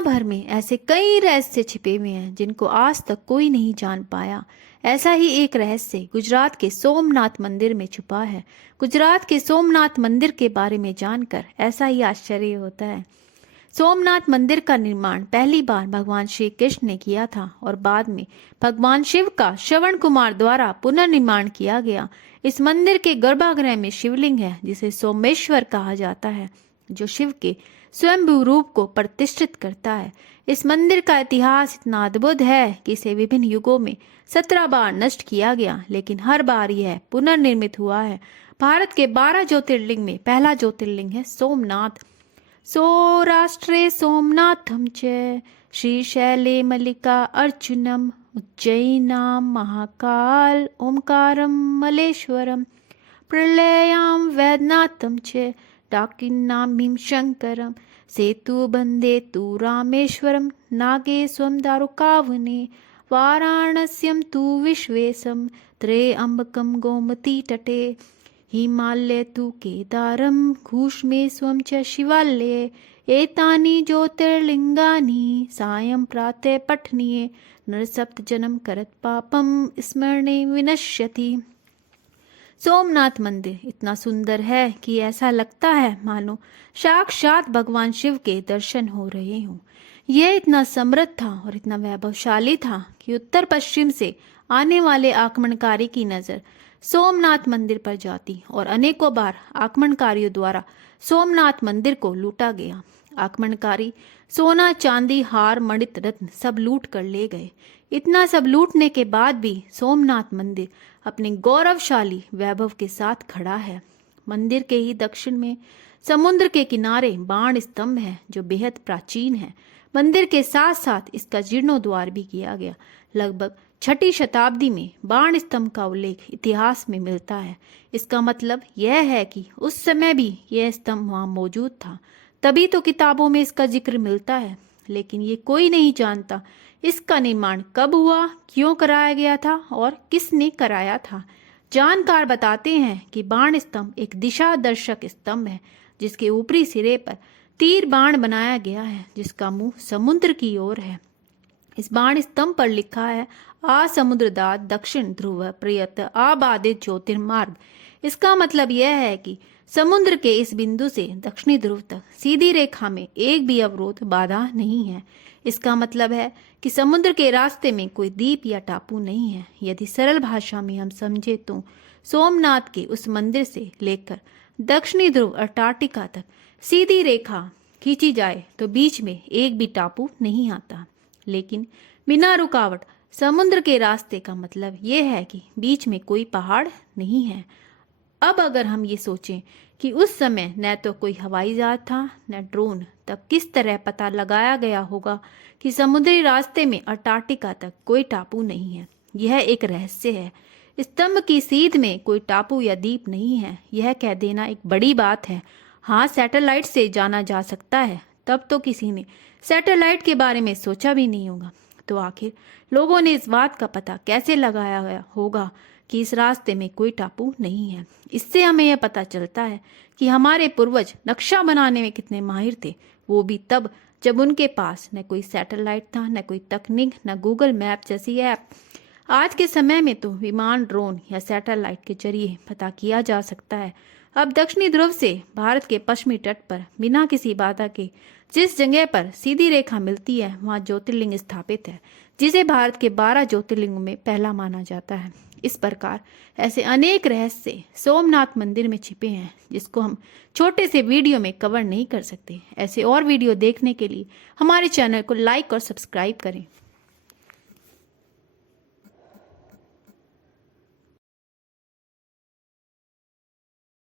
दुनिया भर में ऐसे कई रहस्य छिपे हुए हैं जिनको आज तक कोई नहीं जान पाया। ऐसा ही एक रहस्य गुजरात के सोमनाथ मंदिर में छुपा है। गुजरात के सोमनाथ मंदिर के बारे में जानकर ऐसा ही आश्चर्य होता है। सोमनाथ मंदिर का निर्माण पहली बार भगवान श्री कृष्ण ने किया था और बाद में भगवान शिव का श्रवण कुमार द्वारा पुनर्निर्माण किया गया। इस मंदिर के गर्भगृह में शिवलिंग है जिसे सोमेश्वर कहा जाता है, जो शिव के स्वयंभू रूप को प्रतिष्ठित करता है। इस मंदिर का इतिहास इतना अद्भुत है कि इसे विभिन्न युगों में 17 बार नष्ट किया गया, लेकिन हर बार यह पुनर्निर्मित हुआ है। भारत के 12 ज्योतिर्लिंग में पहला ज्योतिर्लिंग है सोमनाथ। सौराष्ट्रे सोमनाथम च श्रीशैले मल्लिका अर्जुनम उज्जैनाम महाकाल ओमकारम मलेश्वरम प्रलयाम वैद्यनाथम च डाकिन्नाम भीमशंकरम सेतु बंदे तु रामेश्वरम नागेश्वरम दारुकावने वाराणस्यम तु विश्वेशम त्र्यंबकम गोमती तटे हिमालय तु केदारम घूष्मेश्वरम च शिवालये एतानि ज्योतिर्लिंगानि सायं प्रातः पठनीये नरसप्त जन्म करत पापम स्मरणे विनश्यति। सोमनाथ मंदिर इतना सुंदर है कि ऐसा लगता है मानो साक्षात भगवान शिव के दर्शन हो रहे हों। यह इतना समृद्ध था और इतना वैभवशाली था कि उत्तर पश्चिम से आने वाले आक्रमणकारी की नजर सोमनाथ मंदिर पर जाती और अनेकों बार आक्रमणकारियों द्वारा सोमनाथ मंदिर को लूटा गया। आक्रमणकारी सोना, चांदी, हार, मणित, रत्न सब लूट कर ले गए। इतना सब लूटने के बाद भी सोमनाथ मंदिर अपने गौरवशाली वैभव के साथ खड़ा है। मंदिर के ही दक्षिण में समुद्र के किनारे बाण स्तंभ है जो बेहद प्राचीन है। मंदिर के साथ साथ इसका जीर्णोद्वार भी किया गया। लगभग 6ठी शताब्दी में बाण स्तंभ का उल्लेख इतिहास में मिलता है। इसका मतलब यह है कि उस समय भी यह स्तंभ वहां मौजूद था, तभी तो किताबों में इसका जिक्र मिलता है। लेकिन ये कोई नहीं जानता इसका निर्माण कब हुआ, क्यों कराया गया था और किसने कराया था। जानकार बताते हैं कि बाण स्तंभ एक दिशा दर्शक स्तंभ है जिसके ऊपरी सिरे पर तीर बाण बनाया गया है जिसका मुंह समुद्र की ओर है। इस बाण स्तंभ पर लिखा है आ समुद्रदात दक्षिण ध्रुव प्रियत आबादित ज्योतिर्मार्ग। इसका मतलब यह है कि समुद्र के इस बिंदु से दक्षिणी ध्रुव तक सीधी रेखा में एक भी अवरोध बाधा नहीं है। इसका मतलब है कि समुद्र के रास्ते में कोई द्वीप या टापू नहीं है। यदि सरल भाषा में हम समझे तो सोमनाथ के उस मंदिर से लेकर दक्षिणी ध्रुव अंटार्कटिका तक सीधी रेखा खींची जाए तो बीच में एक भी टापू नहीं आता। लेकिन बिना रुकावट समुद्र के रास्ते का मतलब यह है कि बीच में कोई पहाड़ नहीं है। अब अगर हम ये सोचें कि उस समय न तो कोई हवाई जहाज था न ड्रोन, तब किस तरह पता लगाया गया होगा कि समुद्री रास्ते में अंटार्कटिका तक कोई टापू नहीं है। यह एक रहस्य है। स्तंभ की सीध में कोई टापू या द्वीप नहीं है, यह कह देना एक बड़ी बात है। हाँ, सैटेलाइट से जाना जा सकता है, तब तो किसी ने सैटेलाइट के बारे में सोचा भी नहीं होगा। तो आखिर लोगों ने इस बात का पता कैसे लगाया गया होगा कि इस रास्ते में कोई टापू नहीं है। इससे हमें यह पता चलता है कि हमारे पूर्वज नक्शा बनाने में कितने माहिर थे, वो भी तब जब उनके पास न कोई सैटेलाइट था, न कोई तकनीक, न गूगल मैप जैसी ऐप। आज के समय में तो विमान, ड्रोन या सैटेलाइट के जरिए पता किया जा सकता है। अब दक्षिणी ध्रुव से भारत के पश्चिमी तट पर बिना किसी बाधा के जिस जगह पर सीधी रेखा मिलती है वहां ज्योतिर्लिंग स्थापित है, जिसे भारत के 12 ज्योतिर्लिंगों में पहला माना जाता है। इस प्रकार ऐसे अनेक रहस्य सोमनाथ मंदिर में छिपे हैं जिसको हम छोटे से वीडियो में कवर नहीं कर सकते। ऐसे और वीडियो देखने के लिए हमारे चैनल को लाइक और सब्सक्राइब करें।